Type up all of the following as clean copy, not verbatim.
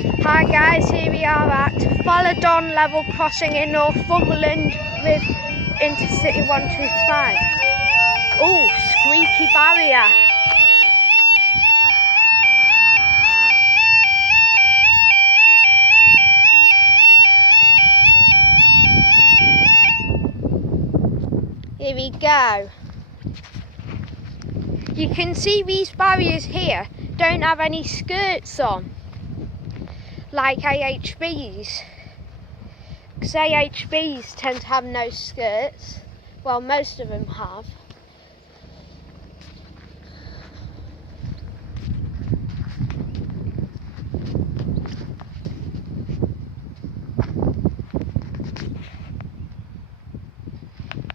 Hi guys, here we are at Faladon level crossing in Northumberland with Intercity 125. Oh, squeaky barrier. Here we go. You can see these barriers here don't have any skirts on, like AHBs, because AHBs tend to have no skirts. Well, most of them have.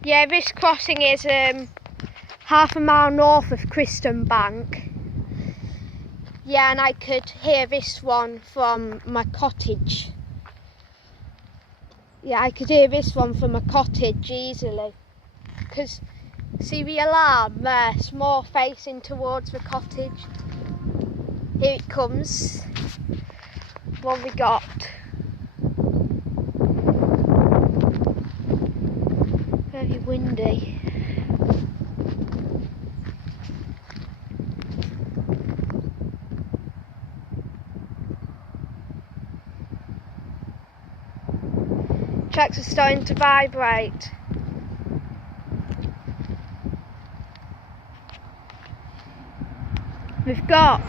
Yeah, this crossing is half a mile north of Criston Bank. Yeah, and I could hear this one from my cottage. Yeah, I could hear this one from my cottage easily. Because, see the alarm there, it's more facing towards the cottage. Here it comes. What we got? Very windy. Tracks are starting to vibrate. We've got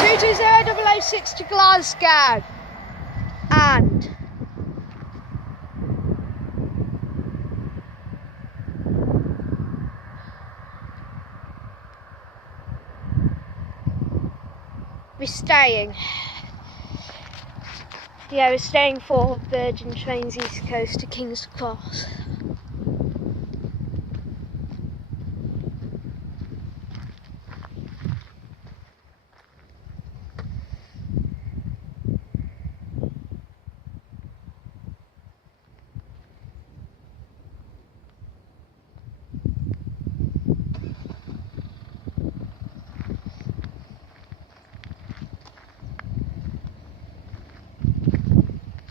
220006 to Glasgow, and we're staying. Yeah, we're staying for Virgin Trains East Coast to King's Cross.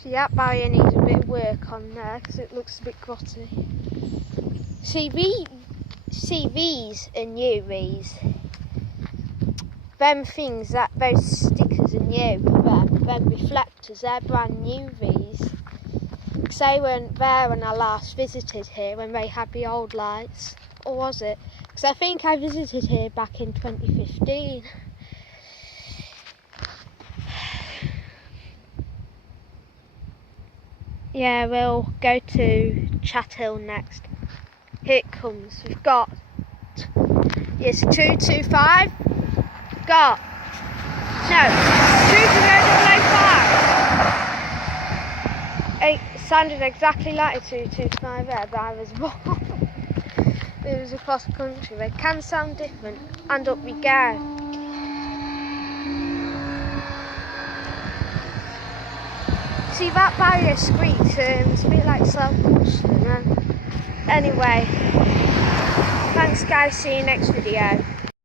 See, that barrier needs a bit of work on there because it looks a bit grotty. See these are new, these. Them things, those stickers are new. Them reflectors, they're brand new, these. Because they weren't there when I last visited here, when they had the old lights. Or was it? Because I think I visited here back in 2015. Yeah, we'll go to Chat Hill next. Here it comes. We've got, yes, 225. Got, no, 22005. It sounded exactly like a 225 there, but I was wrong. It was across the country. They can sound different. And up we go. See, that barrier squeaks, it's a bit like slow motion. Anyway, thanks guys, see you next video.